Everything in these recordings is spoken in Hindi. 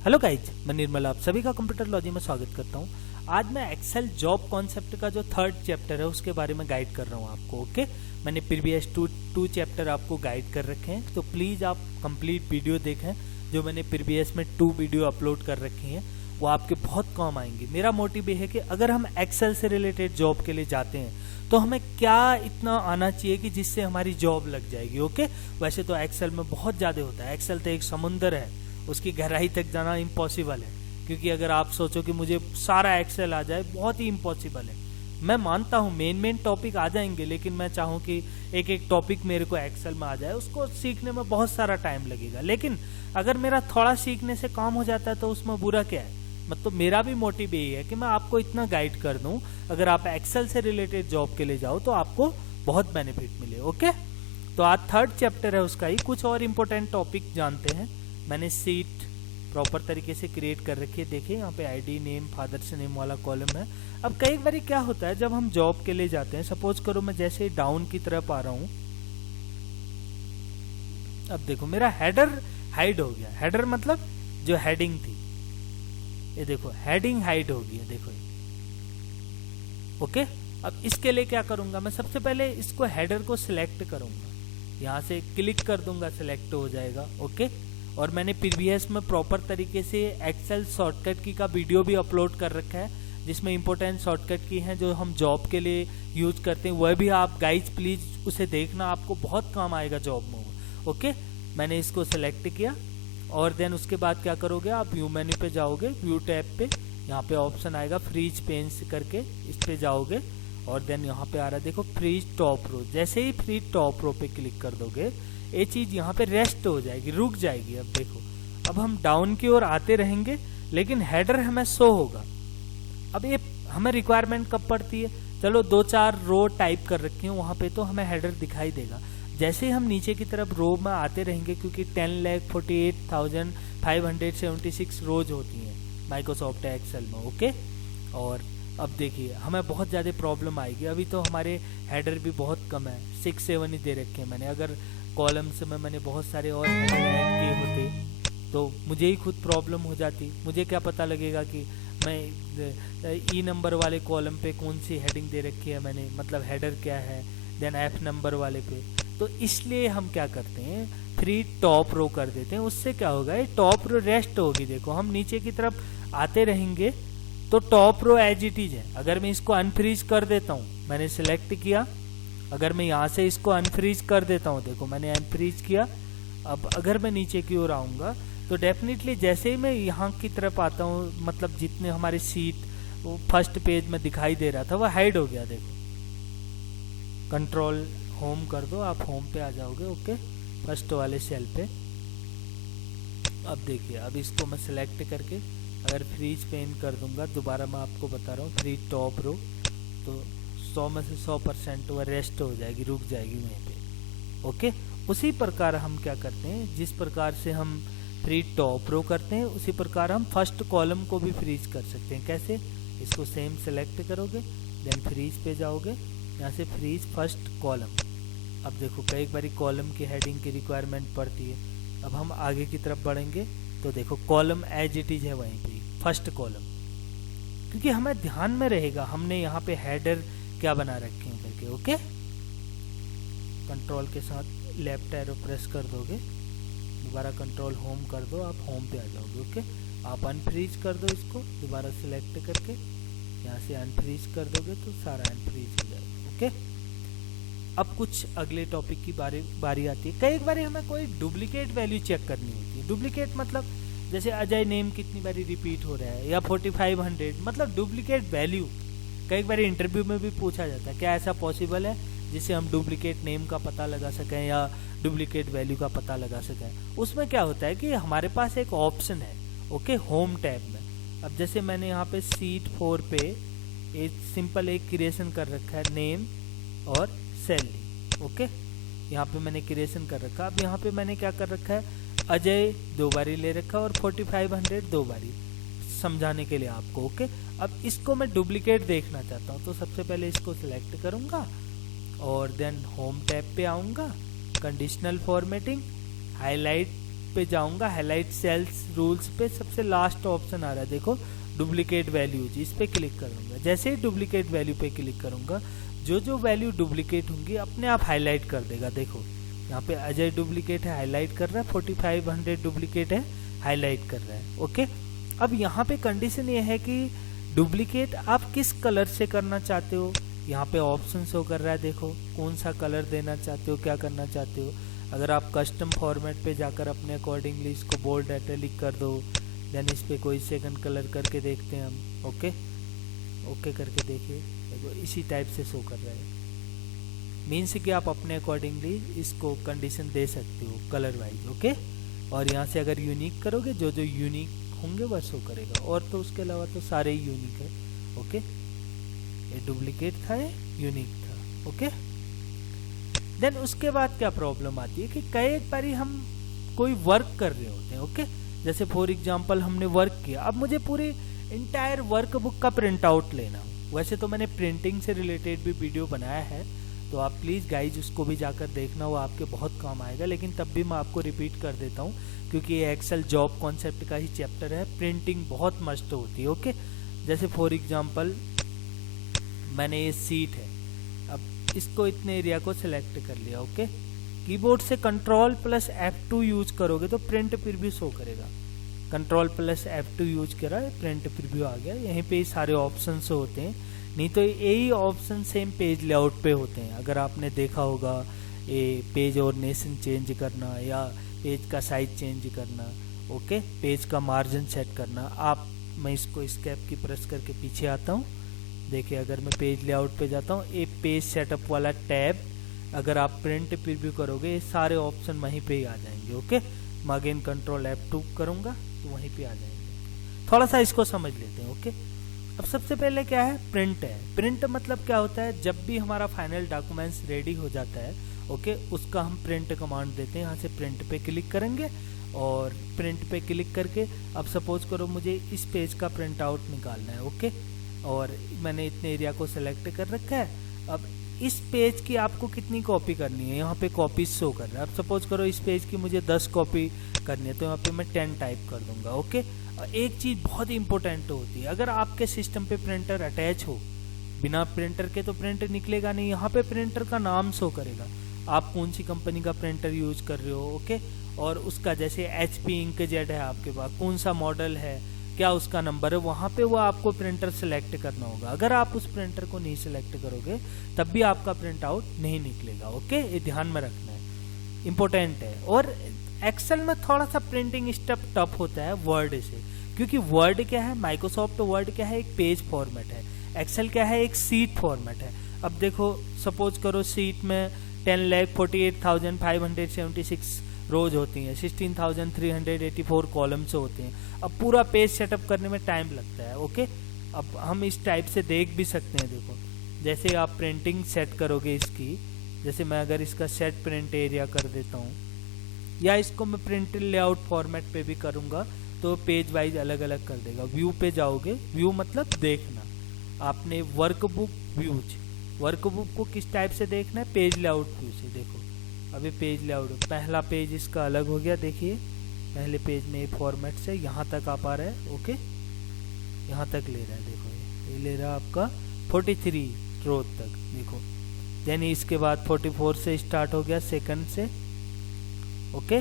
हेलो गाइज, मैं निर्मल आप सभी का कंप्यूटर लॉजी में स्वागत करता हूं। आज मैं एक्सेल जॉब कॉन्सेप्ट का जो थर्ड चैप्टर है उसके बारे में गाइड कर रहा हूं आपको। ओके, मैंने प्रीवियस टू चैप्टर आपको गाइड कर रखे हैं, तो प्लीज़ आप कंप्लीट वीडियो देखें। जो मैंने प्रीवियस में 2 वीडियो अपलोड कर रखी हैं वो आपके बहुत काम आएंगे। मेरा मोटिव ये है कि अगर हम एक्सेल से रिलेटेड जॉब के लिए जाते हैं तो हमें क्या इतना आना चाहिए कि जिससे हमारी जॉब लग जाएगी। ओके, वैसे तो एक्सेल में बहुत ज़्यादा होता है। एक्सेल तो एक समुंदर है, उसकी गहराई तक जाना इम्पॉसिबल है, क्योंकि अगर आप सोचो कि मुझे सारा एक्सेल आ जाए, बहुत ही इम्पॉसिबल है। मैं मानता हूँ मेन टॉपिक आ जाएंगे, लेकिन मैं चाहूँ कि एक एक टॉपिक मेरे को एक्सेल में आ जाए, उसको सीखने में बहुत सारा टाइम लगेगा। लेकिन अगर मेरा थोड़ा सीखने से काम हो जाता है तो उसमें बुरा क्या है। मतलब मेरा भी मोटिव यही है कि मैं आपको इतना गाइड कर दूं, अगर आप एक्सेल से रिलेटेड जॉब के लिए जाओ तो आपको बहुत बेनिफिट मिले। ओके, तो आज थर्ड चैप्टर है उसका ही। कुछ और इम्पोर्टेंट टॉपिक जानते हैं। मैंने सीट प्रॉपर तरीके से क्रिएट कर रखी है। देखिए यहाँ पे आईडी, नेम, फादर्स नेम वाला कॉलम है। अब कई बार क्या होता है जब हम जॉब के लिए जाते हैं, सपोज करो मैं जैसे डाउन की तरफ आ रहा हूं, अब देखो मेरा हेडर हाइड हो गया। हेडर मतलब जो हेडिंग थी, ये देखो हेडिंग हाइड हो गई है, देखो। ओके, अब इसके लिए क्या करूंगा मैं, सबसे पहले इसको हेडर को सिलेक्ट करूंगा, यहाँ से क्लिक कर दूंगा, सिलेक्ट हो जाएगा। ओके, और मैंने प्रीवियस में प्रॉपर तरीके से एक्सेल शॉर्टकट की का वीडियो भी अपलोड कर रखा है, जिसमें इंपॉर्टेंट शॉर्टकट की हैं जो हम जॉब के लिए यूज करते हैं। वह भी आप गाइज प्लीज उसे देखना, आपको बहुत काम आएगा जॉब में। ओके, मैंने इसको सिलेक्ट किया और देन उसके बाद क्या करोगे, आप व्यू मेन्यू पे जाओगे, व्यू टैब पे, यहाँ पे ऑप्शन आएगा फ्रीज पेन्स करके, इस पे जाओगे और देन यहाँ पे आ रहा है देखो फ्रीज टॉप रो। जैसे ही फ्रीज टॉप रो पे क्लिक कर दोगे, ये चीज यहाँ पे रेस्ट हो जाएगी, रुक जाएगी। अब देखो, अब हम डाउन की ओर आते रहेंगे लेकिन हेडर हमें शो होगा। अब ये हमें रिक्वायरमेंट कब पड़ती है, चलो 2-4 रो टाइप कर रखी हूँ वहां पे, तो हमें हेडर दिखाई देगा। जैसे ही हम नीचे की तरफ रो में आते रहेंगे, क्योंकि 10,48,576 रोज होती हैं माइक्रोसॉफ्ट एक्सेल में। ओके, और अब देखिए हमें बहुत ज़्यादा प्रॉब्लम आएगी। अभी तो हमारे हेडर भी बहुत कम है, 6-7 ही दे रखे हैं मैंने। अगर कॉलम्स में मैंने बहुत सारे और हेडर ऐड किए होते तो मुझे ही खुद प्रॉब्लम हो जाती। मुझे क्या पता लगेगा कि मैं ई नंबर वाले कॉलम पे कौन सी हेडिंग दे रखी है मैंने, मतलब हेडर क्या है, देन एफ नंबर वाले पे। तो इसलिए हम क्या करते हैं, फ्री टॉप रो कर देते हैं। उससे क्या होगा, ये टॉप रो रेस्ट होगी। देखो हम नीचे की तरफ आते रहेंगे तो top row as it is है। अगर मैं इसको अनफ्रीज कर देता हूँ, मैंने सिलेक्ट किया, अगर मैं यहाँ से इसको अनफ्रीज कर देता हूँ, देखो मैंने अनफ्रीज किया। अब अगर मैं नीचे की ओर आऊँगा तो डेफिनेटली जैसे ही मैं यहाँ की तरफ आता हूँ, मतलब जितने हमारे सीट वो फर्स्ट पेज में दिखाई दे रहा था वो हाइड हो गया। देखो कंट्रोल होम कर दो, आप होम पे आ जाओगे। ओके, फर्स्ट वाले सेल पे। अब देखिए, अब इसको मैं सिलेक्ट करके अगर फ्रीज पेन कर दूंगा, दोबारा मैं आपको बता रहा हूँ फ्रीज टॉप रो, तो 100 में से 100% वो रेस्ट हो जाएगी, रुक जाएगी वहीं पे। ओके, उसी प्रकार हम क्या करते हैं, जिस प्रकार से हम फ्रीज टॉप रो करते हैं उसी प्रकार हम फर्स्ट कॉलम को भी फ्रीज कर सकते हैं। कैसे, इसको सेम सिलेक्ट करोगे, देन फ्रीज पे जाओगे, यहाँ से फ्रीज फर्स्ट कॉलम। अब देखो कई बार कॉलम की हेडिंग की रिक्वायरमेंट पड़ती है। अब हम आगे की तरफ बढ़ेंगे तो देखो कॉलम एज इट इज है वहीं पे, फर्स्ट कॉलम, क्योंकि हमें ध्यान में रहेगा हमने यहाँ पे हेडर क्या बना रखे हैं करके। ओके, कंट्रोल के साथ लेफ्ट एरो प्रेस कर दोगे, दोबारा कंट्रोल होम कर दो, आप होम पे आ जाओगे। ओके, आप अनफ्रीज कर दो इसको, दोबारा सिलेक्ट करके यहाँ से अनफ्रीज कर दोगे तो सारा अनफ्रीज हो जाएगा। ओके, अब कुछ अगले टॉपिक की बारी आती है। कई बार हमें कोई डुप्लीकेट वैल्यू चेक करनी होती है। डुप्लीकेट मतलब जैसे अजय नेम कितनी बारी रिपीट हो रहा है, या 4500, मतलब डुप्लीकेट वैल्यू कई बार इंटरव्यू में भी पूछा जाता है। क्या ऐसा पॉसिबल है जिससे हम डुप्लीकेट नेम का पता लगा सकें या डुप्लीकेट वैल्यू का पता लगा सकें। उसमें क्या होता है कि हमारे पास एक ऑप्शन है, ओके, होम टैब में। अब जैसे मैंने यहाँ पे सीट 4 पे एक सिंपल एक क्रिएशन कर रखा है, नेम और सैलरी। ओके, यहाँ पे मैंने क्रिएशन कर रखा। अब यहाँ पे मैंने क्या कर रखा है, अजय 2 बारी ले रखा और 4500 2 बारी, समझाने के लिए आपको। ओके, अब इसको मैं डुप्लीकेट देखना चाहता हूँ तो सबसे पहले इसको सिलेक्ट करूंगा और देन होम टैब पे आऊंगा, कंडीशनल फॉर्मेटिंग, हाईलाइट पे जाऊंगा, हाईलाइट सेल्स रूल्स पे सबसे लास्ट ऑप्शन आ रहा है देखो, डुप्लीकेट वैल्यूज, इस पे क्लिक करूंगा। जैसे ही डुप्लीकेट वैल्यू पे क्लिक करूंगा, जो वैल्यू डुप्लीकेट होंगी अपने आप हाईलाइट कर देगा। देखो यहाँ पे अजय डुप्लीकेट है, हाईलाइट कर रहा है, 4500 डुप्लीकेट है, हाईलाइट कर रहा है। ओके, अब यहाँ पे कंडीशन ये है कि डुप्लीकेट आप किस कलर से करना चाहते हो, यहाँ पे ऑप्शन शो कर रहा है, देखो कौन सा कलर देना चाहते हो, क्या करना चाहते हो। अगर आप कस्टम फॉर्मेट पे जाकर अपने अकॉर्डिंगली इसको बोल्ड इटैलिक कर दो, देन इस पे कोई सेकंड कलर करके देखते हैं हम। ओके, ओके करके देखिए, देखो इसी टाइप से शो कर रहा है। मीन्स कि आप अपने अकॉर्डिंगली इसको कंडीशन दे सकते हो कलर वाइज। ओके, और यहाँ से अगर यूनिक करोगे, जो यूनिक होंगे वह शो करेगा, और तो उसके अलावा तो सारे ही यूनिक है। ओके, ये डुप्लीकेट था, ये यूनिक था। ओके, देन उसके बाद क्या प्रॉब्लम आती है कि कई बार हम कोई वर्क कर रहे होते हैं। ओके, जैसे फॉर एग्जांपल हमने वर्क किया, अब मुझे पूरी इंटायर वर्क बुक का प्रिंट आउट लेना हो। वैसे तो मैंने प्रिंटिंग से रिलेटेड भी वीडियो बनाया है, तो आप प्लीज़ गाइज उसको भी जाकर देखना, वो आपके बहुत काम आएगा। लेकिन तब भी मैं आपको रिपीट कर देता हूँ, क्योंकि ये एक्सेल जॉब कॉन्सेप्ट का ही चैप्टर है। प्रिंटिंग बहुत मस्त होती है। ओके, जैसे फॉर एग्जांपल मैंने ये सीट है, अब इसको इतने एरिया को सिलेक्ट कर लिया। ओके, कीबोर्ड से कंट्रोल प्लस F2 यूज करोगे तो प्रिंट प्रीव्यू शो करेगा। कंट्रोल प्लस F2 यूज करा, प्रिंट प्रीव्यू आ गया। यहीं पे सारे ऑप्शन होते हैं, नहीं तो यही ऑप्शन सेम पेज लेआउट पे होते हैं। अगर आपने देखा होगा, ये पेज ऑर्डिनेशन चेंज करना या पेज का साइज चेंज करना, ओके, पेज का मार्जिन सेट करना। आप, मैं इसको एस्केप की प्रेस करके पीछे आता हूँ। देखिए, अगर मैं पेज लेआउट पे जाता हूँ, ये पेज सेटअप वाला टैब, अगर आप प्रिंट प्रीव्यू करोगे ये सारे ऑप्शन वहीं पे ही आ जाएंगे। ओके, मैं अगेन कंट्रोल F2 करूँगा तो वहीं पे आ जाएंगे। थोड़ा सा इसको समझ लेते हैं। ओके, अब सबसे पहले क्या है, प्रिंट है। प्रिंट मतलब क्या होता है, जब भी हमारा फाइनल डॉक्यूमेंट्स रेडी हो जाता है, ओके, उसका हम प्रिंट कमांड देते हैं। यहाँ से प्रिंट पे क्लिक करेंगे और प्रिंट पे क्लिक करके, अब सपोज करो मुझे इस पेज का प्रिंट आउट निकालना है। ओके, और मैंने इतने एरिया को सिलेक्ट कर रखा है। अब इस पेज की आपको कितनी कॉपी करनी है, यहाँ पे कॉपीज शो कर रहा है। अब सपोज करो इस पेज की मुझे 10 कॉपी करनी है, तो यहाँ पे मैं 10 टाइप कर दूंगा। ओके, और एक चीज़ बहुत ही इंपॉर्टेंट होती है, अगर आपके सिस्टम पे प्रिंटर अटैच हो, बिना प्रिंटर के तो प्रिंट निकलेगा नहीं। यहाँ पे प्रिंटर का नाम शो करेगा, आप कौन सी कंपनी का प्रिंटर यूज कर रहे हो। ओके, और उसका जैसे HP इंकजेट है आपके पास, कौन सा मॉडल है, क्या उसका नंबर है, वहाँ पे वो आपको प्रिंटर सेलेक्ट करना होगा। अगर आप उस प्रिंटर को नहीं सिलेक्ट करोगे तब भी आपका प्रिंट आउट नहीं निकलेगा। ओके, ये ध्यान में रखना है, इंपॉर्टेंट है। और एक्सेल में थोड़ा सा प्रिंटिंग स्टेप टफ होता है वर्ड से, क्योंकि वर्ड क्या है, माइक्रोसॉफ्ट वर्ड क्या है, एक पेज फॉर्मेट है। एक्सेल क्या है, एक सीट फॉर्मेट है। अब देखो, सपोज करो सीट में 10,48,576 रोज होती हैं, 16,384 कॉलम्स होते हैं। अब पूरा पेज सेटअप करने में टाइम लगता है। ओके, अब हम इस टाइप से देख भी सकते हैं। देखो, जैसे आप प्रिंटिंग सेट करोगे इसकी, जैसे मैं अगर इसका सेट प्रिंट एरिया कर देता हूँ, या इसको मैं प्रिंट लेआउट फॉर्मेट पे भी करूँगा तो पेज वाइज अलग अलग कर देगा। व्यू पे जाओगे, व्यू मतलब देखना, आपने वर्कबुक व्यूज, वर्कबुक को किस टाइप से देखना है, पेज लेआउट व्यू से। देखो, अभी पेज लेआउट, पहला पेज इसका अलग हो गया। देखिए, पहले पेज में फॉर्मेट से यहाँ तक आ पा रहा है। ओके, यहाँ तक ले रहा है। देखो, ये ले रहा है आपका 43 रो तक। देखो, यानी इसके बाद 44 से स्टार्ट हो गया, सेकंड से। ओके,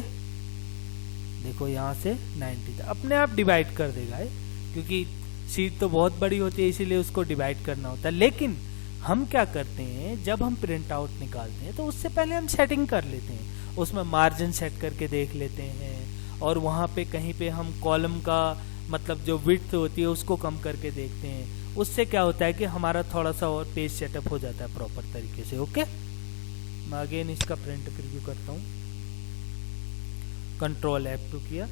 देखो यहाँ से 90 तक अपने आप डिवाइड कर देगा है, क्योंकि सीट तो बहुत बड़ी होती है, इसीलिए उसको डिवाइड करना होता है। लेकिन हम क्या करते हैं, जब हम प्रिंट आउट निकालते हैं तो उससे पहले हम सेटिंग कर लेते हैं, उसमें मार्जिन सेट करके देख लेते हैं, और वहाँ पे कहीं पे हम कॉलम का मतलब जो विड्थ होती है उसको कम करके देखते हैं। उससे क्या होता है कि हमारा थोड़ा सा और पेज सेटअप हो जाता है प्रॉपर तरीके से। ओके, मैं अगेन इसका प्रिंट प्रीव्यू करता हूँ, कंट्रोल F2 किया।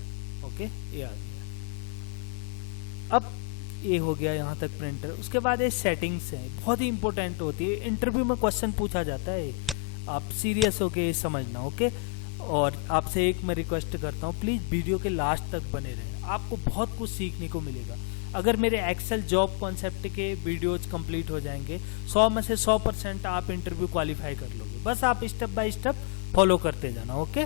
ओके, ये आ गया। अब ये हो गया यहाँ तक प्रिंटर। उसके बाद ये सेटिंग्स है, बहुत ही इंपॉर्टेंट होती है, इंटरव्यू में क्वेश्चन पूछा जाता है, आप सीरियस होके समझना। ओके, और आपसे एक मैं रिक्वेस्ट करता हूँ, प्लीज़ वीडियो के लास्ट तक बने रहें, आपको बहुत कुछ सीखने को मिलेगा। अगर मेरे एक्सेल जॉब कॉन्सेप्ट के वीडियोज कंप्लीट हो जाएंगे, 100 में से 100% आप इंटरव्यू क्वालिफाई कर लोगे। बस आप स्टेप बाय स्टेप फॉलो करते जाना। ओके,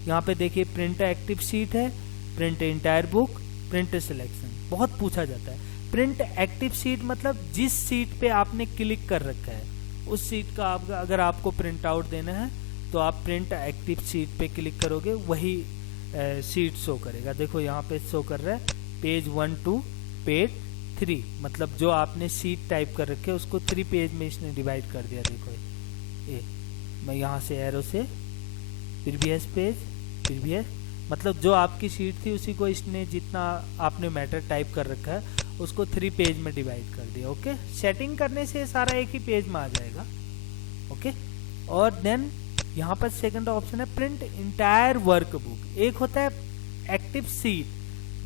यहाँ पे देखिए प्रिंट एक्टिव सीट है, print entire book, print selection, बहुत पूछा जाता है। प्रिंट एक्टिव सीट मतलब जिस सीट पे आपने क्लिक कर रखा है उस सीट का अगर आपको प्रिंट आउट देना है तो आप प्रिंट एक्टिव सीट पे क्लिक करोगे, वही सीट शो करेगा। देखो यहाँ पे शो कर रहा है पेज 1 to पेज 3, मतलब जो आपने सीट टाइप कर रखे उसको 3 पेज में इसने डिवाइड कर दिया। देखो ये मैं यहाँ से एरो से प्रीवियस पेज, प्रीवियस, मतलब जो आपकी सीट थी उसी को इसने जितना आपने मैटर टाइप कर रखा है उसको 3 पेज में डिवाइड कर दिया। ओके, सेटिंग करने से सारा एक ही पेज में आ जाएगा। ओके, और देन यहाँ पर सेकंड ऑप्शन है प्रिंट इंटायर वर्कबुक। एक होता है एक्टिव सीट,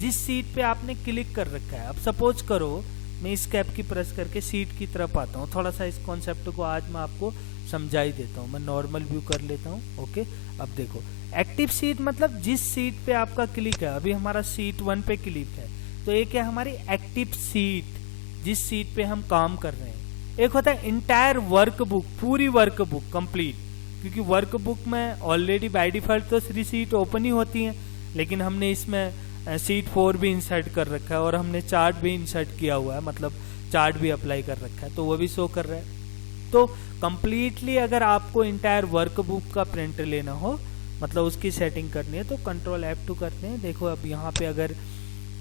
जिस सीट पे आपने क्लिक कर रखा है। अब सपोज करो मैं इस कैप की प्रेस करके सीट की तरफ आता हूँ, थोड़ा सा इस कॉन्सेप्ट को आज मैं आपको समझा ही देता हूँ। मैं नॉर्मल व्यू कर लेता हूँ। ओके, अब देखो एक्टिव सीट मतलब जिस सीट पे आपका क्लिक है, अभी हमारा सीट 1 पे क्लिक है तो ये क्या हमारी एक्टिव सीट, जिस सीट पे हम काम कर रहे हैं। एक होता है इंटायर वर्कबुक, पूरी वर्कबुक कंप्लीट, क्योंकि वर्कबुक में ऑलरेडी बाय डिफॉल्ट तो 3 सीट ओपन ही होती हैं, लेकिन हमने इसमें सीट 4 भी इंसर्ट कर रखा है और हमने चार्ट भी इंसर्ट किया हुआ है, मतलब चार्ट भी अप्लाई कर रखा है तो वो भी शो कर रहा है। तो कंप्लीटली अगर आपको इंटायर वर्कबुक का प्रिंट लेना हो, मतलब उसकी सेटिंग करनी है, तो कंट्रोल F2 करते हैं। देखो अब यहाँ पे अगर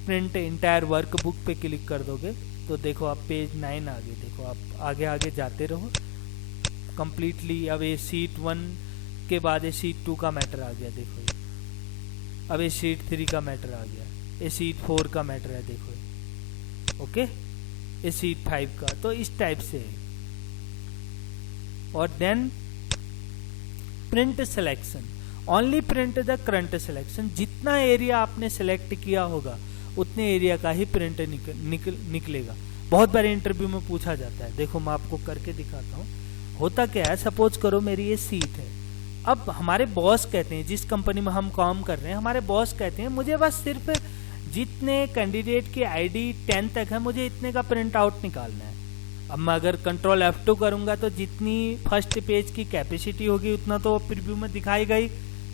प्रिंट इंटायर वर्कबुक पे क्लिक कर दोगे तो देखो आप पेज 9 आ गए। देखो आप आगे आगे जाते रहो कंप्लीटली। अब ये सीट 1 के बाद ये सीट 2 का मैटर आ गया। देखो अब ये सीट 3 का मैटर आ गया, ये सीट 4 का मैटर है। देखो ओके, ये सीट 5 का, तो इस टाइप से है। और then print selection, only print the current selection. जितना एरिया आपने सेलेक्ट किया होगा उतने एरिया का ही प्रिंट निकलेगा। बहुत बार इंटरव्यू में पूछा जाता है। देखो मैं आपको करके दिखाता हूँ। होता क्या है, सपोज करो मेरी ये सीट है। अब हमारे बॉस कहते हैं, जिस कंपनी में हम काम कर रहे हैं, हमारे बॉस कहते हैं मुझे बस सिर्फ जितने कैंडिडेट की आईडी 10 तक है मुझे इतने का प्रिंट आउट निकालना है। अब मैं अगर कंट्रोल F2 करूंगा तो जितनी फर्स्ट पेज की कैपेसिटी होगी उतना तो प्रीव्यू में दिखाएगा ही।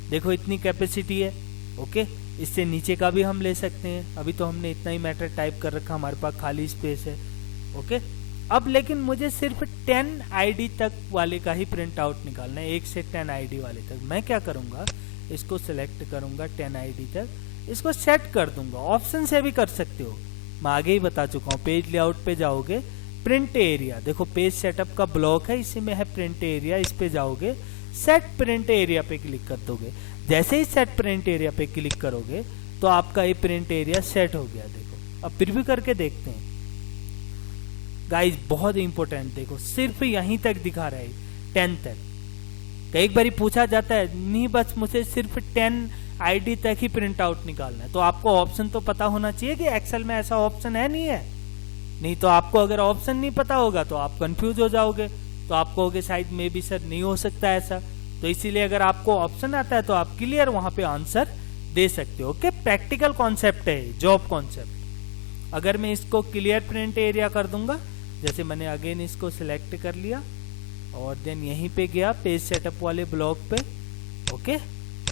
देखो इतनी कैपेसिटी है। ओके, इससे नीचे का भी हम ले सकते हैं। अभी तो हमने इतना ही मैटर टाइप कर रखा, हमारे पास खाली स्पेस है। ओके, अब लेकिन मुझे सिर्फ 10 आईडी तक वाले का ही प्रिंट आउट निकालना है, 1 से 10 आईडी वाले तक। मैं क्या करूंगा, इसको सिलेक्ट करूंगा 10 आईडी तक, इसको सेट कर दूंगा। ऑप्शन से भी कर सकते हो, मैं आगे ही बता चुका हूँ। पेज लेआउट पे जाओगे, प्रिंट एरिया, देखो पेज सेटअप का ब्लॉक है, इसी में है प्रिंट एरिया। इस पे जाओगे, सेट प्रिंट एरिया पे क्लिक कर दोगे। जैसे ही सेट प्रिंट एरिया पे क्लिक करोगे तो आपका ये प्रिंट एरिया सेट हो गया। देखो अब प्रीव्यू करके देखते हैं गाइस, बहुत इंपॉर्टेंट। देखो सिर्फ यहीं तक दिखा रहा है, 10 तक। कई बार पूछा जाता है नहीं बस मुझे सिर्फ 10 आईडी तक ही प्रिंट आउट निकालना है, तो आपको ऑप्शन तो पता होना चाहिए कि एक्सेल में ऐसा ऑप्शन है नहीं है। नहीं तो आपको अगर ऑप्शन नहीं पता होगा तो आप कंफ्यूज हो जाओगे, तो आप कहोगे शायद मे बी सर नहीं हो सकता ऐसा। तो इसीलिए अगर आपको ऑप्शन आता है तो आप क्लियर वहां पे आंसर दे सकते हो। ओके, प्रैक्टिकल कॉन्सेप्ट है, जॉब कॉन्सेप्ट। अगर मैं इसको क्लियर प्रिंट एरिया कर दूंगा, जैसे मैंने अगेन इसको सिलेक्ट कर लिया और देन यहीं पे गया पेज सेटअप वाले ब्लॉक पे। ओके,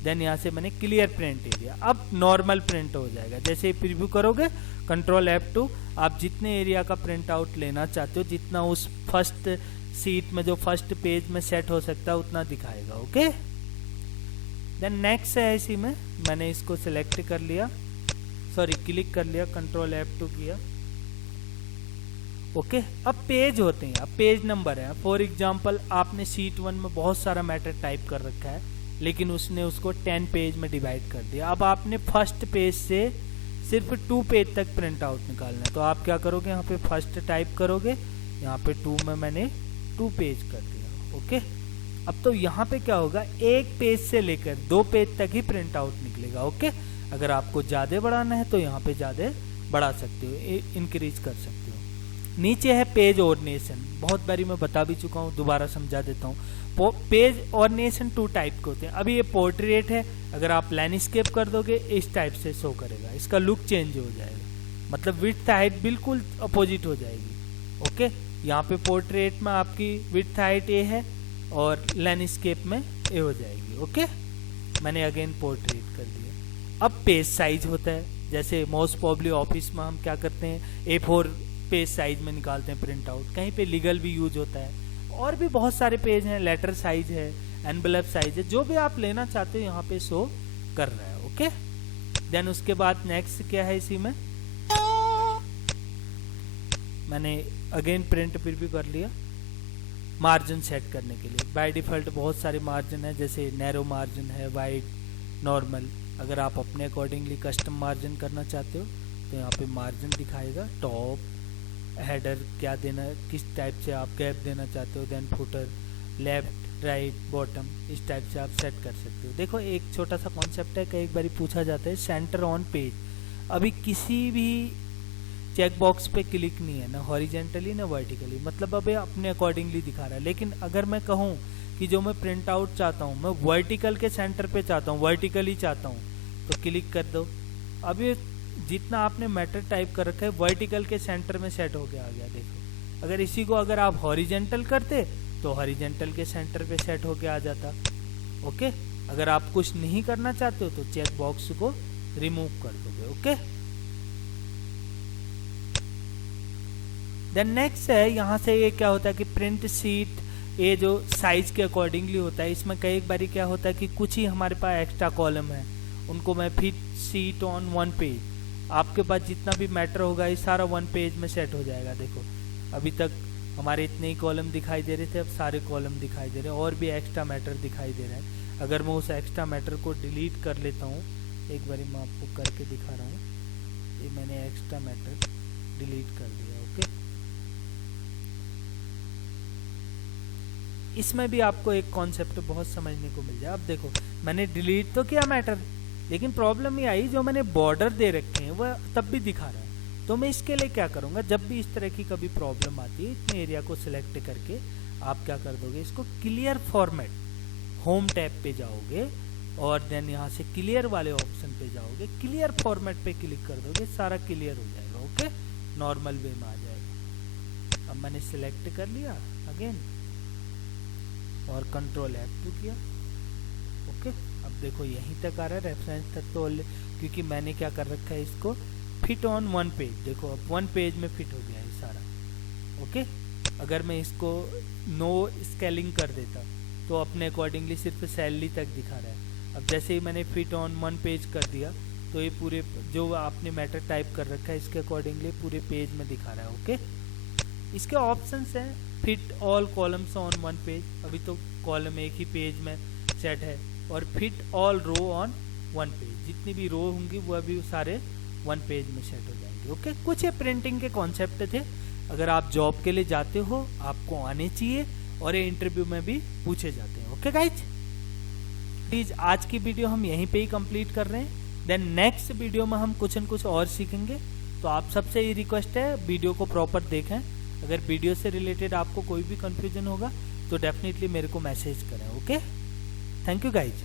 देन यहाँ से मैंने क्लियर प्रिंट एरिया, अब नॉर्मल प्रिंट हो जाएगा। जैसे प्रीव्यू करोगे कंट्रोल F2, आप जितने एरिया का प्रिंट आउट लेना चाहते हो, जितना उस फर्स्ट सीट में जो फर्स्ट पेज में सेट हो सकता है उतना दिखाएगा। ओके, देन नेक्स्ट है, इसी में मैंने इसको सिलेक्ट कर लिया, सॉरी क्लिक कर लिया, कंट्रोल F2 किया। ओके, अब पेज होते हैं, अब पेज नंबर है। फॉर एग्जांपल आपने सीट 1 में बहुत सारा मैटर टाइप कर रखा है, लेकिन उसने उसको 10 पेज में डिवाइड कर दिया। अब आपने फर्स्ट पेज से सिर्फ 2 पेज तक प्रिंट आउट निकालना है, तो आप क्या करोगे, यहाँ पे फर्स्ट टाइप करोगे, यहाँ पे 2 में मैंने 2 पेज कर दिया। ओके, अब तो यहाँ पे क्या होगा, 1 पेज से लेकर 2 पेज तक ही प्रिंट आउट निकलेगा। ओके, अगर आपको ज्यादा बढ़ाना है तो यहाँ पे ज्यादा बढ़ा सकते हो, इंक्रीज कर सकते हो। नीचे है पेज ऑर्डिनेशन, बहुत बारी मैं बता भी चुका हूँ, दोबारा समझा देता हूँ। पेज ऑर्डिनेशन 2 टाइप के होते हैं। अभी ये पोर्ट्रेट है, अगर आप लैंडस्केप कर दोगे इस टाइप से शो करेगा, इसका लुक चेंज हो जाएगा, मतलब विड्थ हाइट बिल्कुल अपोजिट हो जाएगी। ओके, यहाँ पे पोर्ट्रेट में आपकी विड्थ हाइट ए है और लैंडस्केप में ए हो जाएगी। ओके, मैंने अगेन पोर्ट्रेट कर दिया। अब पेज साइज होता है, जैसे मोस्ट प्रॉब्ली ऑफिस में हम क्या करते हैं A4 पेज साइज में निकालते हैं प्रिंट आउट, कहीं पे लीगल भी यूज होता है, और भी बहुत सारे पेज हैं, लेटर साइज है, एनवेलप साइज है, जो भी आप लेना चाहते हो यहाँ पे शो कर रहा है। ओके, देन उसके बाद नेक्स्ट क्या है, इसी में मैंने अगेन प्रिंट प्रीव्यू कर लिया। मार्जिन सेट करने के लिए बाय डिफॉल्ट बहुत सारे मार्जिन है, जैसे नैरो मार्जिन है, वाइड, नॉर्मल। अगर आप अपने अकॉर्डिंगली कस्टम मार्जिन करना चाहते हो तो यहाँ पे मार्जिन दिखाएगा। टॉप, हेडर क्या देना, किस टाइप से आप गैप देना चाहते हो, then footer, left, right, bottom, इस टाइप से आप सेट कर सकते हो। देखो एक छोटा सा कॉन्सेप्ट है, कई बार पूछा जाता है सेंटर ऑन पेज। अभी किसी भी चेक बॉक्स पे क्लिक नहीं है, ना हॉरिजेंटली ना वर्टिकली, मतलब अभी अपने अकॉर्डिंगली दिखा रहा है। लेकिन अगर मैं कहूँ कि जो मैं प्रिंट आउट चाहता हूँ मैं वर्टिकल के सेंटर पे चाहता हूँ, वर्टिकली चाहता हूँ, तो क्लिक कर दो। अभी जितना आपने मैटर टाइप कर रखा है वर्टिकल के सेंटर में सेट होके आ गया। देखो अगर इसी को अगर आप हॉरिजेंटल करते तो हॉरिजेंटल के सेंटर पे सेट होके आ जाता। ओके, अगर आप कुछ नहीं करना चाहते हो तो चेक बॉक्स को रिमूव कर दोगे। ओके, देन नेक्स्ट है, यहाँ से ये क्या होता है कि प्रिंट सीट, ये जो साइज के अकॉर्डिंगली होता है, इसमें कई बार क्या होता है कि कुछ ही हमारे पास एक्स्ट्रा कॉलम है, उनको मैं fit seat on one page, आपके पास जितना भी मैटर होगा ये सारा वन पेज में सेट हो जाएगा। देखो अभी तक हमारे इतने ही कॉलम दिखाई दे रहे थे, अब सारे कॉलम दिखाई दे रहे हैं और भी एक्स्ट्रा मैटर दिखाई दे रहा है। अगर मैं उस एक्स्ट्रा मैटर को डिलीट कर लेता हूँ, एक बार मैं आपको करके दिखा रहा हूँ, ये मैंने एक्स्ट्रा मैटर डिलीट कर दिया। ओके, इसमें भी आपको एक कॉन्सेप्ट बहुत समझने को मिल जाए। अब देखो मैंने डिलीट तो किया मैटर, लेकिन प्रॉब्लम ये आई जो मैंने बॉर्डर दे रखे हैं वह तब भी दिखा रहा है। तो मैं इसके लिए क्या करूंगा, जब भी इस तरह की कभी प्रॉब्लम आती है, इतने एरिया को सिलेक्ट करके आप क्या कर दोगे, इसको क्लियर फॉर्मेट, होम टैब पे जाओगे और देन यहाँ से क्लियर वाले ऑप्शन पे जाओगे, क्लियर फॉर्मेट पे क्लिक कर दोगे, सारा क्लियर हो जाएगा। ओके, नॉर्मल वे में आ जाएगा। अब मैंने सिलेक्ट कर लिया अगेन और कंट्रोल F2 किया। ओके, अब देखो यहीं तक आ रहा है, रेफरेंस तक तो क्योंकि मैंने क्या कर रखा है, इसको फिट ऑन वन पेज। देखो अब वन पेज में फिट हो गया है सारा। ओके, अगर मैं इसको नो स्केलिंग कर देता तो अपने अकॉर्डिंगली सिर्फ सैलरी तक दिखा रहा है। अब जैसे ही मैंने फिट ऑन वन पेज कर दिया तो ये पूरे जो आपने मैटर टाइप कर रखा है इसके अकॉर्डिंगली पूरे पेज में दिखा रहा है। ओके, इसके ऑप्शंस हैं, fit all columns on one page, अभी तो कॉलम एक ही पेज में सेट है, और fit all row on one page, जितनी भी रो होंगी वह भी सारे वन पेज में सेट हो जाएंगे। ओके, कुछ ये प्रिंटिंग के कॉन्सेप्ट थे, अगर आप जॉब के लिए जाते हो आपको आने चाहिए और ये इंटरव्यू में भी पूछे जाते हैं। ओके गाइज, प्लीज आज की वीडियो हम यहीं पे ही कंप्लीट कर रहे हैं, देन नेक्स्ट वीडियो में हम कुछ न कुछ और सीखेंगे। तो आप सबसे ये रिक्वेस्ट है वीडियो को प्रॉपर देखें। अगर वीडियो से रिलेटेड आपको कोई भी कंफ्यूजन होगा तो डेफिनेटली मेरे को मैसेज करें। Okay, thank you guys.